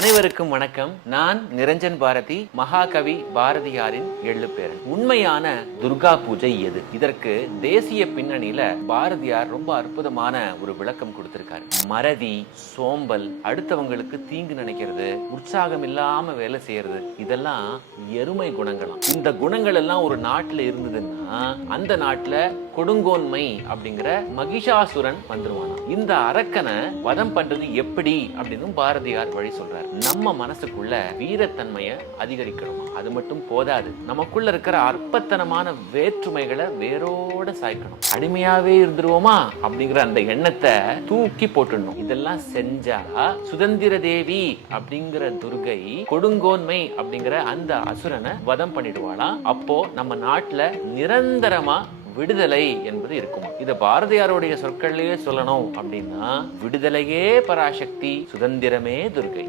அனைவருக்கும் வணக்கம். நான் நிரஞ்சன் பாரதி, மகாகவி பாரதியாரின் எள்ளுப்பேரன். உண்மையான துர்கா பூஜை எது? இதற்கு தேசிய பின்னணியில பாரதியார் ரொம்ப அற்புதமான ஒரு விளக்கம் கொடுத்திருக்காரு. மறதி, சோம்பல், அடுத்தவங்களுக்கு தீங்கு நினைக்கிறது, உற்சாகம் இல்லாம வேலை செய்யறது, இதெல்லாம் எருமை குணங்களாம். இந்த குணங்கள் எல்லாம் ஒரு நாட்டுல இருந்ததுன்னா அந்த நாட்டுல கொடுங்கோன்மை அப்படிங்கிற மகிஷாசுரன் வந்துருவானா. இந்த அரக்கனை வதம் பண்றது எப்படி அப்படின்னு பாரதியார் வழி சொல்றாரு. நம்ம மனசுக்குள்ள வீரத்தன்மையை அதிகரிக்கணுமா? அது மட்டும் போதாது, நமக்குள்ள இருக்கிற அற்பத்தனமான வேற்றுமைகளை வேரோட சாய்க்கணும். அடிமையாவே இருந்துருவோமா அப்படிங்கிற அந்த எண்ணத்தை தூக்கி போட்டுடணும். இதெல்லாம் செஞ்சா சுதந்திர தேவி அப்படிங்கிற துர்கை கொடுங்கோன்மை அப்படிங்கிற அந்த அசுரனை வதம் பண்ணிடுவாளாம். அப்போ நம்ம நாட்டுல நிரந்தரமா விடுதலை என்பது இருக்குமா? இத பாரதியாருடைய சொற்கள்லயே சொல்லணும் அப்படின்னா, விடுதலையே பராசக்தி, சுதந்திரமே துர்கை.